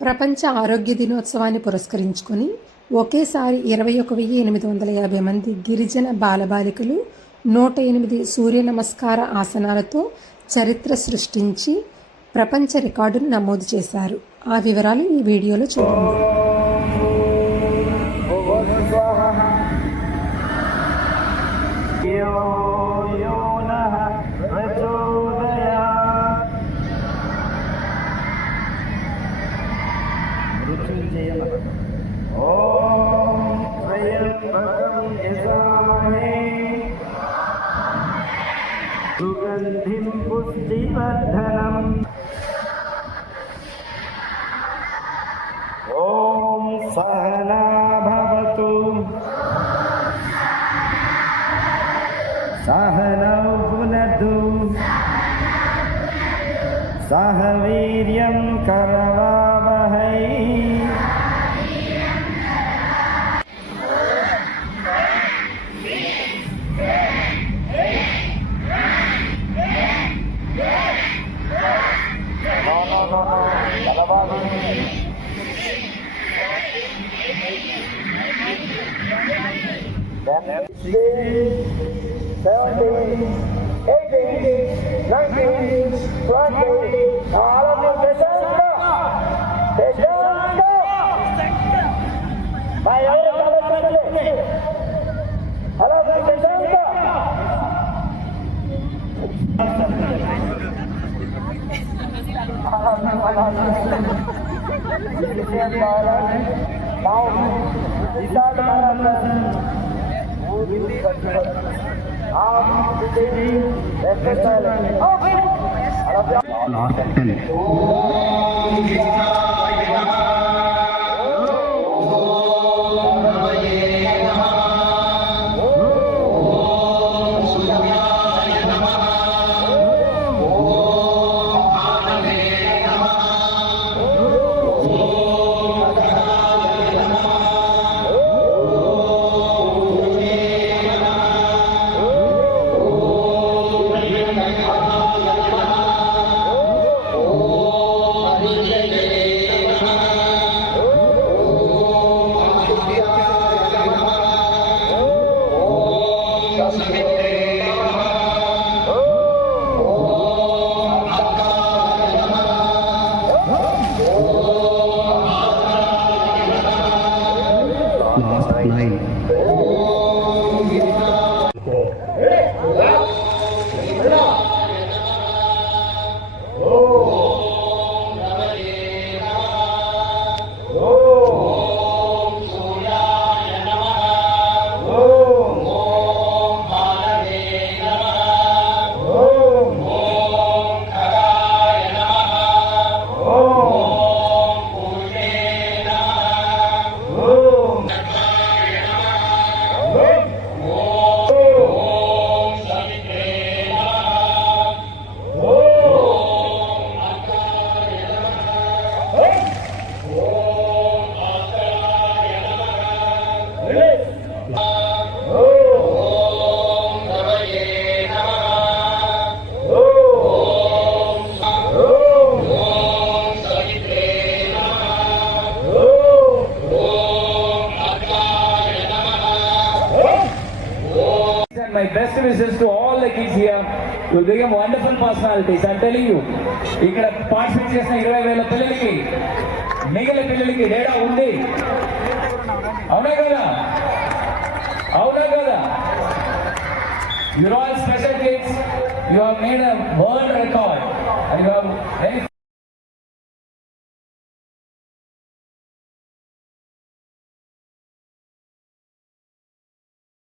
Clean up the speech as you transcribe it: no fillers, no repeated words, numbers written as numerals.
ప్రపంచ ఆరోగ్య దినోత్సవాన్ని పురస్కరించుకొని ఒకేసారి 21,850 మంది గిరిజన బాలబాలికలు 108 సూర్య నమస్కార ఆసనాలతో చరిత్ర సృష్టించి ప్రపంచ రికార్డును నమోదు చేశారు. ఆ వివరాలు ఈ వీడియోలో చూడండి. सुगन्धिं पुष्टिवर्धनम् ॐ सहना भवतु सहनौ भुनक्तु सह वीर्यं करवावहै My best wishes to all the kids here. You will become wonderful personalities. I'm telling you. ఇక్కడ పార్టిసిపేట్ చేసిన 20,000 పిల్లలకి మిగిలిన పిల్లలకి డేటా ఉంది. అవునా కదా? అవునా కదా? You're all special kids. You have made a world record and you have very